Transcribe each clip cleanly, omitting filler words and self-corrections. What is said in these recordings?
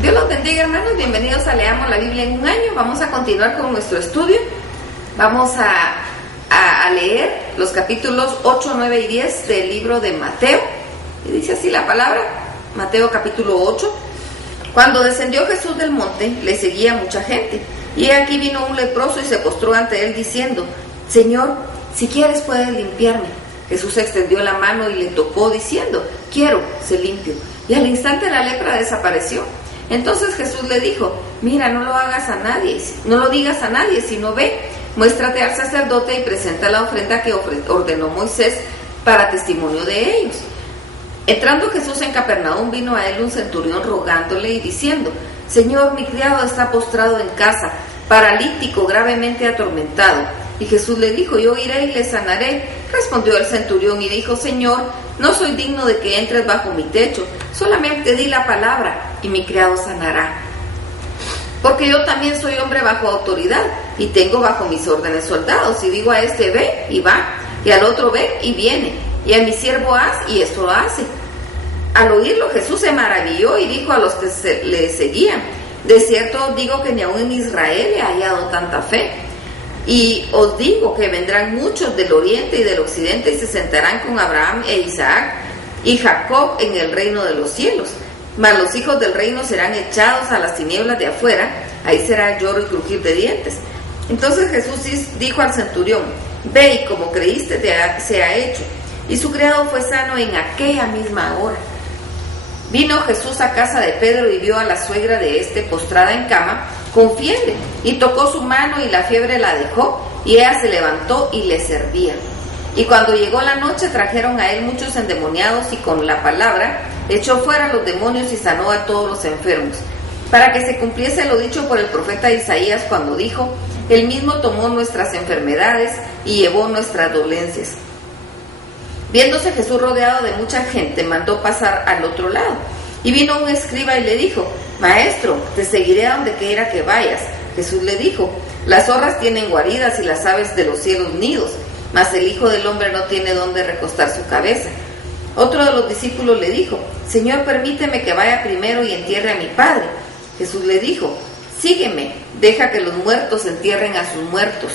Dios los bendiga, hermanos. Bienvenidos a Leamos la Biblia en un año. Vamos a continuar con nuestro estudio. Vamos a leer los capítulos 8, 9 y 10 del libro de Mateo. Y dice así la palabra, Mateo capítulo 8. Cuando descendió Jesús del monte, le seguía mucha gente. Y aquí vino un leproso y se postró ante él diciendo: Señor, si quieres puedes limpiarme. Jesús extendió la mano y le tocó diciendo: quiero, sé limpio. Y al instante la lepra desapareció. Entonces Jesús le dijo: mira, no lo digas a nadie, sino ve, muéstrate al sacerdote y presenta la ofrenda que ordenó Moisés para testimonio de ellos. Entrando Jesús en Capernaum, vino a él un centurión rogándole y diciendo: Señor, mi criado está postrado en casa, paralítico, gravemente atormentado. Y Jesús le dijo: yo iré y le sanaré. Respondió el centurión y dijo: Señor, no soy digno de que entres bajo mi techo, solamente di la palabra y mi criado sanará. Porque yo también soy hombre bajo autoridad y tengo bajo mis órdenes soldados, y digo a este: ve, y va, y al otro: ven, y viene, y a mi siervo haz, y esto lo hace. Al oírlo Jesús se maravilló y dijo a los que le seguían: de cierto os digo que ni aun en Israel he hallado tanta fe. Y os digo que vendrán muchos del oriente y del occidente y se sentarán con Abraham e Isaac y Jacob en el reino de los cielos. Mas los hijos del reino serán echados a las tinieblas de afuera, ahí será lloro y crujir de dientes. Entonces Jesús dijo al centurión: ve, y como creíste se ha hecho. Y su criado fue sano en aquella misma hora. Vino Jesús a casa de Pedro y vio a la suegra de éste postrada en cama con fiebre, y tocó su mano y la fiebre la dejó, y ella se levantó y le servía. Y cuando llegó la noche trajeron a él muchos endemoniados, y con la palabra echó fuera los demonios y sanó a todos los enfermos, para que se cumpliese lo dicho por el profeta Isaías cuando dijo: él mismo tomó nuestras enfermedades y llevó nuestras dolencias. Viéndose Jesús rodeado de mucha gente, mandó pasar al otro lado. Y vino un escriba y le dijo: Maestro, te seguiré a donde quiera que vayas. Jesús le dijo: las zorras tienen guaridas y las aves de los cielos nidos, mas el Hijo del Hombre no tiene dónde recostar su cabeza. Otro de los discípulos le dijo: Señor, permíteme que vaya primero y entierre a mi Padre. Jesús le dijo: sígueme, deja que los muertos entierren a sus muertos.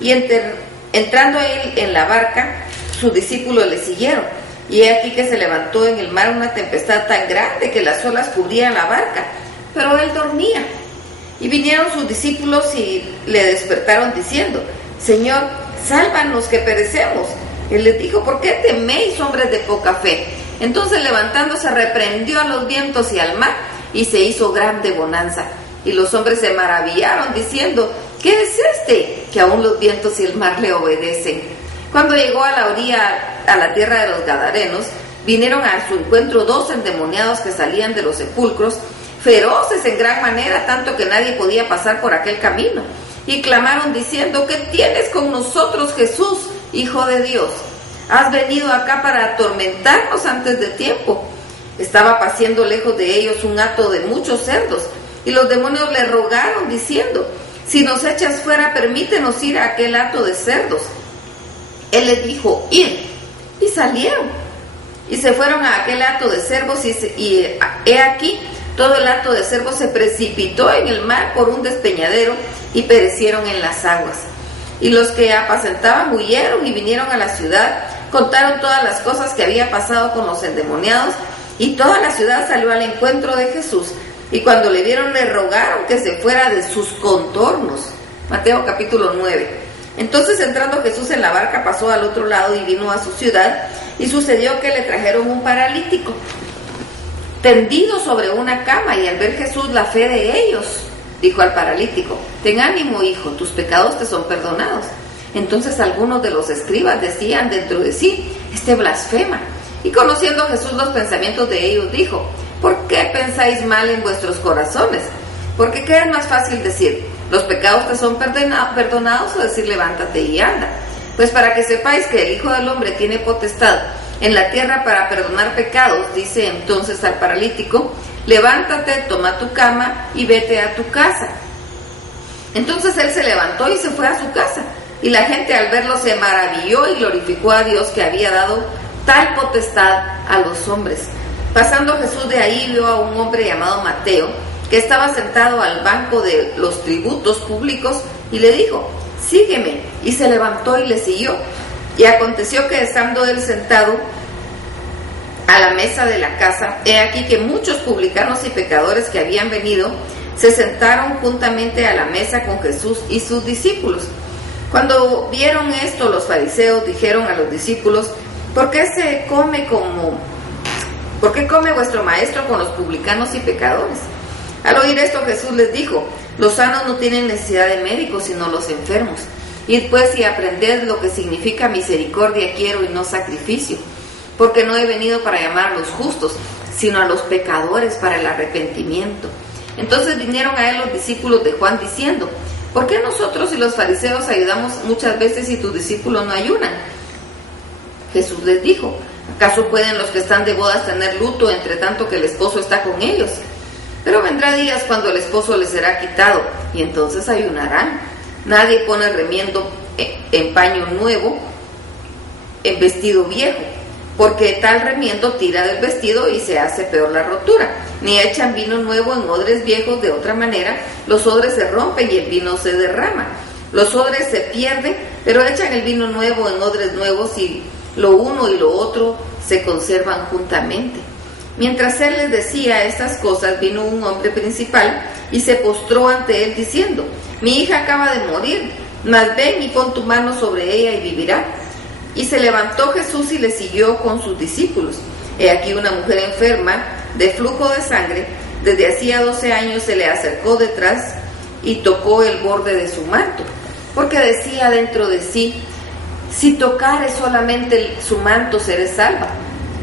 Y entrando él en la barca, sus discípulos le siguieron. Y he aquí que se levantó en el mar una tempestad tan grande que las olas cubrían la barca, pero él dormía. Y vinieron sus discípulos y le despertaron diciendo: Señor, sálvanos que perecemos. Él les dijo: ¿por qué teméis, hombres de poca fe? Entonces levantándose reprendió a los vientos y al mar, y se hizo grande bonanza. Y los hombres se maravillaron diciendo: ¿qué es este? Que aún los vientos y el mar le obedecen. Cuando llegó a la orilla, a la tierra de los Gadarenos, vinieron a su encuentro 2 endemoniados que salían de los sepulcros, feroces en gran manera, tanto que nadie podía pasar por aquel camino. Y clamaron diciendo: ¿qué tienes con nosotros, Jesús, Hijo de Dios? ¿Has venido acá para atormentarnos antes de tiempo? Estaba paciendo lejos de ellos un hato de muchos cerdos, y los demonios le rogaron diciendo: si nos echas fuera, permítenos ir a aquel hato de cerdos. Él les dijo: id. Y salieron, y se fueron a aquel hato de cerdos, y he aquí, todo el hato de cerdos se precipitó en el mar por un despeñadero, y perecieron en las aguas. Y los que apacentaban huyeron y vinieron a la ciudad, contaron todas las cosas que había pasado con los endemoniados, y toda la ciudad salió al encuentro de Jesús, y cuando le vieron le rogaron que se fuera de sus contornos. Mateo capítulo 9. Entonces, entrando Jesús en la barca, pasó al otro lado y vino a su ciudad, y sucedió que le trajeron un paralítico tendido sobre una cama, y al ver Jesús la fe de ellos, dijo al paralítico: ten ánimo, hijo, tus pecados te son perdonados. Entonces algunos de los escribas decían dentro de sí: este blasfema. Y conociendo Jesús los pensamientos de ellos, dijo: ¿por qué pensáis mal en vuestros corazones? Porque ¿qué es más fácil decir: los pecados te son perdonados, o decir: levántate y anda? Pues para que sepáis que el Hijo del Hombre tiene potestad en la tierra para perdonar pecados, dice entonces al paralítico: levántate, toma tu cama y vete a tu casa. Entonces él se levantó y se fue a su casa, y la gente al verlo se maravilló y glorificó a Dios que había dado tal potestad a los hombres. Pasando Jesús de ahí, vio a un hombre llamado Mateo, que estaba sentado al banco de los tributos públicos, y le dijo: sígueme. Y se levantó y le siguió. Y aconteció que estando él sentado a la mesa de la casa, he aquí que muchos publicanos y pecadores que habían venido se sentaron juntamente a la mesa con Jesús y sus discípulos. Cuando vieron esto, los fariseos dijeron a los discípulos: ¿Por qué come vuestro maestro con los publicanos y pecadores? Al oír esto, Jesús les dijo: los sanos no tienen necesidad de médicos, sino los enfermos. Id pues y aprended lo que significa misericordia quiero y no sacrificio, porque no he venido para llamar a los justos, sino a los pecadores para el arrepentimiento. Entonces vinieron a él los discípulos de Juan diciendo: ¿por qué nosotros y los fariseos ayudamos muchas veces y tus discípulos no ayunan? Jesús les dijo: ¿acaso pueden los que están de bodas tener luto entre tanto que el esposo está con ellos? Pero vendrá días cuando el esposo les será quitado, y entonces ayunarán. Nadie pone remiendo en paño nuevo en vestido viejo, porque tal remiendo tira del vestido y se hace peor la rotura. Ni echan vino nuevo en odres viejos, de otra manera los odres se rompen y el vino se derrama. Los odres se pierden, pero echan el vino nuevo en odres nuevos, y lo uno y lo otro se conservan juntamente. Mientras él les decía estas cosas, vino un hombre principal y se postró ante él diciendo: mi hija acaba de morir, mas ven y pon tu mano sobre ella y vivirá. Y se levantó Jesús y le siguió con sus discípulos. He aquí una mujer enferma de flujo de sangre, desde hacía 12 años, se le acercó detrás y tocó el borde de su manto, porque decía dentro de sí: si tocare solamente su manto, seré salva.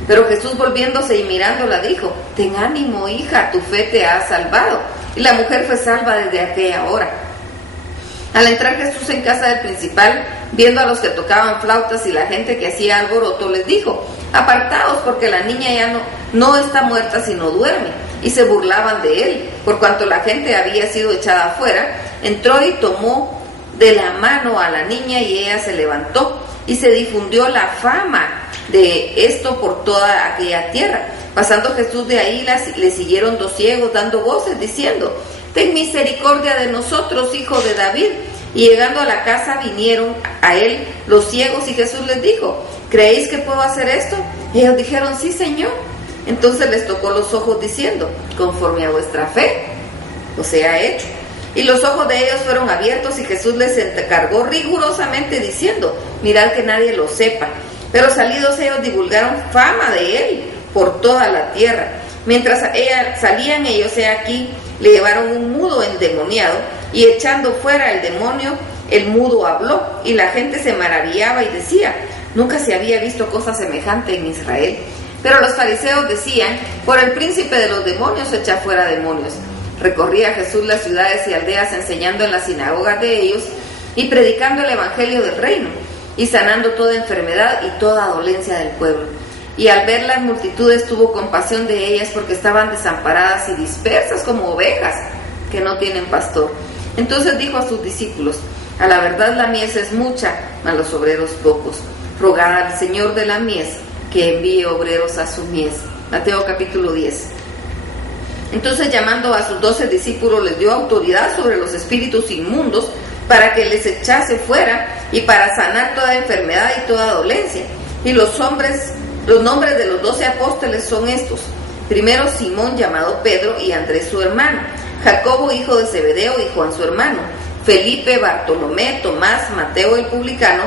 Pero Jesús, volviéndose y mirándola, dijo: ten ánimo, hija, tu fe te ha salvado. Y la mujer fue salva desde aquella hora. Al entrar Jesús en casa del principal, viendo a los que tocaban flautas y la gente que hacía alboroto, les dijo: apartaos, porque la niña ya no está muerta, sino duerme. Y se burlaban de él, por cuanto la gente había sido echada afuera. Entró y tomó de la mano a la niña, y ella se levantó, y se difundió la fama de esto por toda aquella tierra. Pasando Jesús de ahí, le siguieron 2 ciegos dando voces diciendo: ten misericordia de nosotros, hijo de David. Y llegando a la casa vinieron a él los ciegos, y Jesús les dijo: ¿creéis que puedo hacer esto? Ellos dijeron: sí, Señor. Entonces les tocó los ojos diciendo: conforme a vuestra fe os sea hecho. Y los ojos de ellos fueron abiertos, y Jesús les encargó rigurosamente diciendo: mirad que nadie lo sepa. Pero salidos ellos divulgaron fama de él por toda la tierra. Mientras salían ellos, he aquí, le llevaron un mudo endemoniado, y echando fuera el demonio, el mudo habló, y la gente se maravillaba y decía: nunca se había visto cosa semejante en Israel. Pero los fariseos decían: por el príncipe de los demonios echa fuera demonios. Recorría Jesús las ciudades y aldeas, enseñando en las sinagogas de ellos y predicando el evangelio del reino, y sanando toda enfermedad y toda dolencia del pueblo. Y al ver las multitudes tuvo compasión de ellas, porque estaban desamparadas y dispersas como ovejas que no tienen pastor. Entonces dijo a sus discípulos: a la verdad la mies es mucha, mas los obreros pocos. Rogad al Señor de la mies que envíe obreros a su mies. Mateo capítulo 10. Entonces, llamando a sus 12 discípulos, les dio autoridad sobre los espíritus inmundos, para que les echase fuera, y para sanar toda enfermedad y toda dolencia. Y los nombres de los 12 apóstoles son estos: primero, Simón llamado Pedro, y Andrés su hermano; Jacobo hijo de Zebedeo y Juan su hermano; Felipe, Bartolomé, Tomás, Mateo el publicano,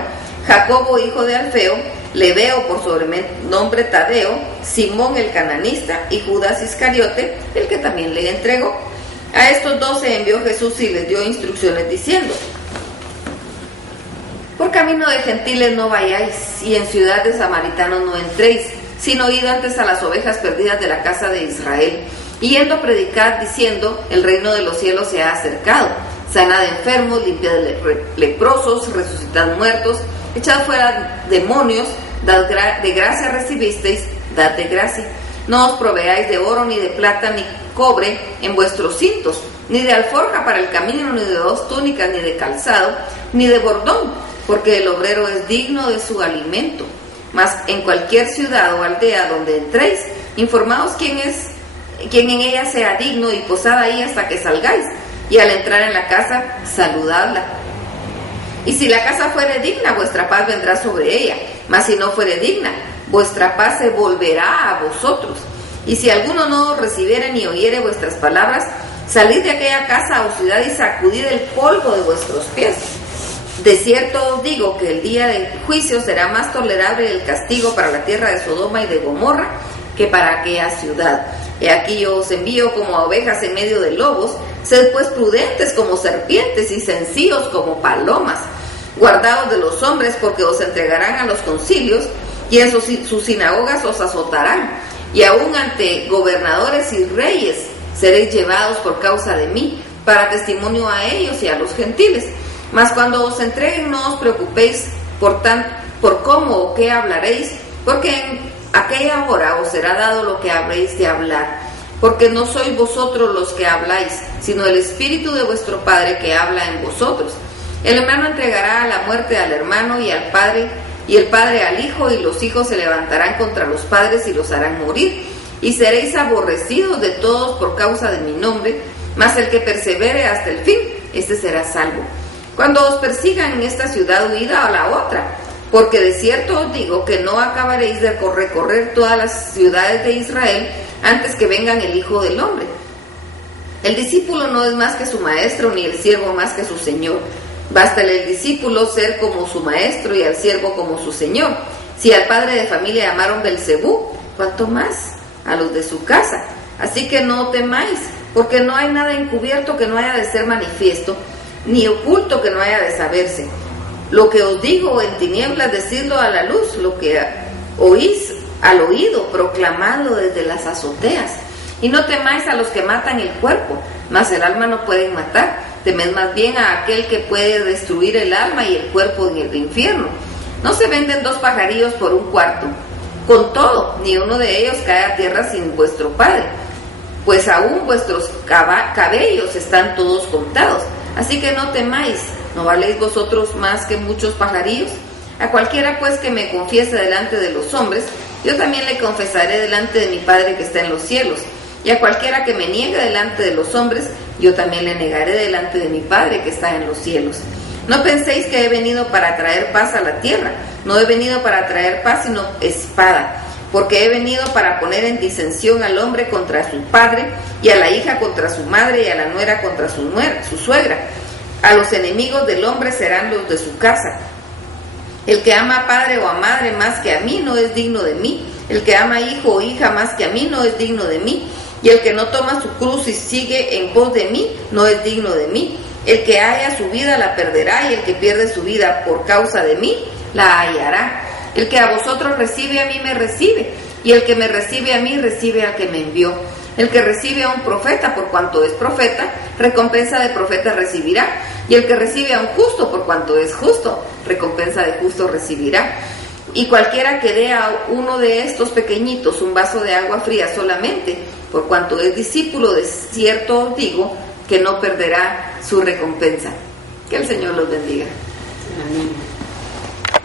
Jacobo hijo de Alfeo, Lebeo por sobrenombre Tadeo, Simón el cananista, y Judas Iscariote, el que también le entregó. A estos 12 envió Jesús y les dio instrucciones diciendo: por camino de gentiles no vayáis, y en ciudad de samaritanos no entréis, sino id antes a las ovejas perdidas de la casa de Israel. Y yendo predicad diciendo: el reino de los cielos se ha acercado. Sanad enfermos, limpiad leprosos, resucitad muertos, echad fuera demonios, de gracia recibisteis, dad de gracia. No os proveáis de oro, ni de plata, ni cobre en vuestros cintos, ni de alforja para el camino, ni de 2 túnicas, ni de calzado, ni de bordón, porque el obrero es digno de su alimento. Mas en cualquier ciudad o aldea donde entréis, informaos quién es quien en ella sea digno, y posad ahí hasta que salgáis, y al entrar en la casa, saludadla. Y si la casa fuere digna, vuestra paz vendrá sobre ella, mas si no fuere digna, vuestra paz se volverá a vosotros. Y si alguno no os recibiere ni oyere vuestras palabras, salid de aquella casa o ciudad y sacudid el polvo de vuestros pies. De cierto os digo que el día del juicio será más tolerable el castigo para la tierra de Sodoma y de Gomorra que para aquella ciudad. He aquí yo os envío como a ovejas en medio de lobos. Sed pues prudentes como serpientes y sencillos como palomas. Guardaos de los hombres, porque os entregarán a los concilios, y en sus sinagogas os azotarán, y aún ante gobernadores y reyes seréis llevados por causa de mí, para testimonio a ellos y a los gentiles. Mas cuando os entreguen, no os preocupéis por cómo o qué hablaréis, porque en aquella hora os será dado lo que habréis de hablar. Porque no sois vosotros los que habláis, sino el Espíritu de vuestro Padre que habla en vosotros. El hermano entregará a la muerte al hermano y al padre, y el padre al hijo, y los hijos se levantarán contra los padres y los harán morir. Y seréis aborrecidos de todos por causa de mi nombre, mas el que persevere hasta el fin, este será salvo. Cuando os persigan en esta ciudad, huid a la otra, porque de cierto os digo que no acabaréis de recorrer todas las ciudades de Israel antes que vengan el Hijo del Hombre. El discípulo no es más que su maestro, ni el siervo más que su señor. Bástale al discípulo ser como su maestro y al siervo como su señor. Si al padre de familia llamaron Belcebú, ¿cuánto más a los de su casa? Así que no temáis, porque no hay nada encubierto que no haya de ser manifiesto, ni oculto que no haya de saberse. Lo que os digo en tinieblas, decidlo a la luz; lo que oís al oído, proclamadlo desde las azoteas. Y no temáis a los que matan el cuerpo, mas el alma no pueden matar. Temed más bien a aquel que puede destruir el alma y el cuerpo en el infierno. No se venden 2 pajarillos por 1 cuarto. Con todo, ni uno de ellos cae a tierra sin vuestro Padre, pues aún vuestros cabellos están todos contados. Así que no temáis, ¿no valéis vosotros más que muchos pajarillos? A cualquiera pues que me confiese delante de los hombres, yo también le confesaré delante de mi Padre que está en los cielos. Y a cualquiera que me niegue delante de los hombres, yo también le negaré delante de mi Padre que está en los cielos. No penséis que he venido para traer paz a la tierra. No he venido para traer paz, sino espada. Porque he venido para poner en disensión al hombre contra su padre, y a la hija contra su madre, y a la nuera contra su suegra. A los enemigos del hombre serán los de su casa. El que ama a padre o a madre más que a mí no es digno de mí. El que ama a hijo o hija más que a mí no es digno de mí. Y el que no toma su cruz y sigue en pos de mí no es digno de mí. El que haya su vida la perderá, y el que pierde su vida por causa de mí la hallará. El que a vosotros recibe, a mí me recibe, y el que me recibe a mí recibe al que me envió. El que recibe a un profeta por cuanto es profeta, recompensa de profeta recibirá, y el que recibe a un justo por cuanto es justo, recompensa de justo recibirá. Y cualquiera que dé a uno de estos pequeñitos un vaso de agua fría solamente, por cuanto es discípulo, de cierto os digo que no perderá su recompensa. Que el Señor los bendiga. Amén.